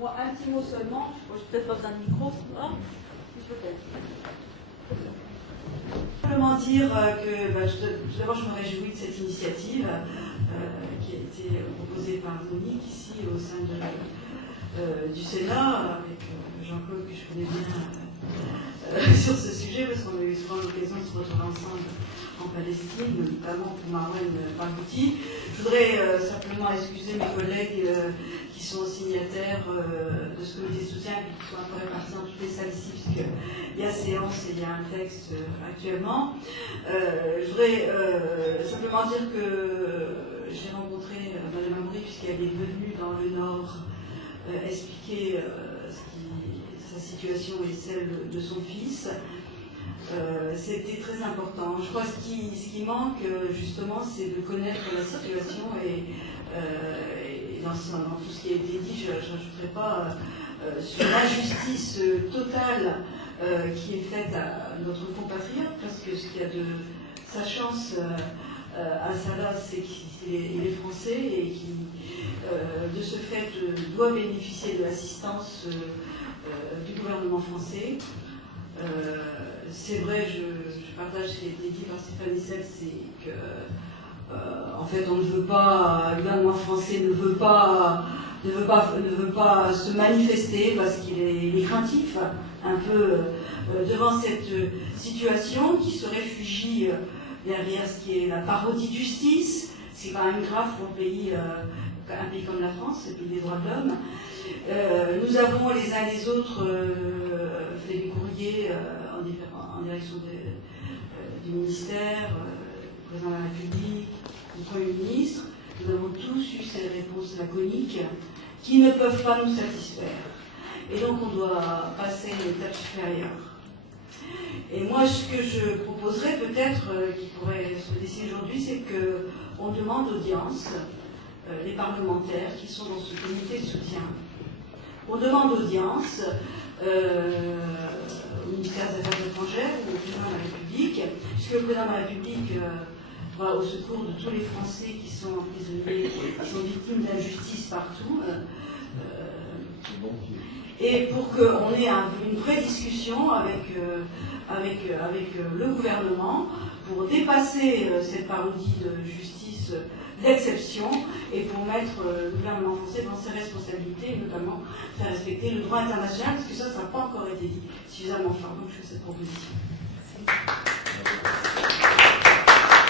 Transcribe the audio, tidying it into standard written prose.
Moi, un petit mot seulement. Je n'ai peut-être pas besoin de micro. Ah, peut-être. Simplement dire que d'abord je me réjouis de cette initiative qui a été proposée par Monique ici au sein du Sénat avec Jean-Claude que je connais bien sur ce sujet parce qu'on a eu souvent l'occasion de se retrouver ensemble en Palestine, notamment pour Marwan Barghouti. Je voudrais simplement excuser mes collègues qui sont signataires de ce comité de soutien et qui sont un peu répartis dans toutes les salles ici, puisqu'il y a séance et il y a un texte actuellement. Je voudrais simplement dire que j'ai rencontré Mme Amoury puisqu'elle est venue dans le Nord expliquer sa situation et celle de son fils. C'était très important. Je crois que ce qui manque justement, c'est de connaître la situation et dans tout ce qui a été dit, je n'ajouterai pas sur l'injustice totale qui est faite à notre compatriote, parce que ce qu'il y a de sa chance à Salah, c'est qu'il est français et qui, de ce fait, doit bénéficier de l'assistance du gouvernement français. C'est vrai, je partage ce qui a été dit par Stéphanie Sell, c'est que en fait on ne veut pas, le gouvernement français ne veut pas se manifester parce qu'il est craintif un peu devant cette situation qui se réfugie derrière ce qui est la parodie de justice. C'est quand même grave pour un pays comme la France, le pays des droits de l'homme. Nous avons les uns les autres fait des courriers en direction du ministère, du président de la République, du Premier ministre. Nous avons tous eu ces réponses laconiques qui ne peuvent pas nous satisfaire. Et donc on doit passer à l'étape supérieure. Et moi, ce que je proposerais peut-être, qui pourrait se décider aujourd'hui, c'est qu'on demande audience, les parlementaires qui sont dans ce comité de soutien. On demande audience au ministère des Affaires étrangères ou au président de la République, puisque le président de la République va au secours de tous les Français qui sont emprisonnés, qui sont victimes d'injustice partout. Et pour qu'on ait une vraie discussion avec le gouvernement pour dépasser cette parodie de justice d'exception et pour mettre le gouvernement français dans ses responsabilités, et notamment faire respecter le droit international, parce que ça n'a pas encore été dit suffisamment fort. Donc je fais cette proposition. Merci.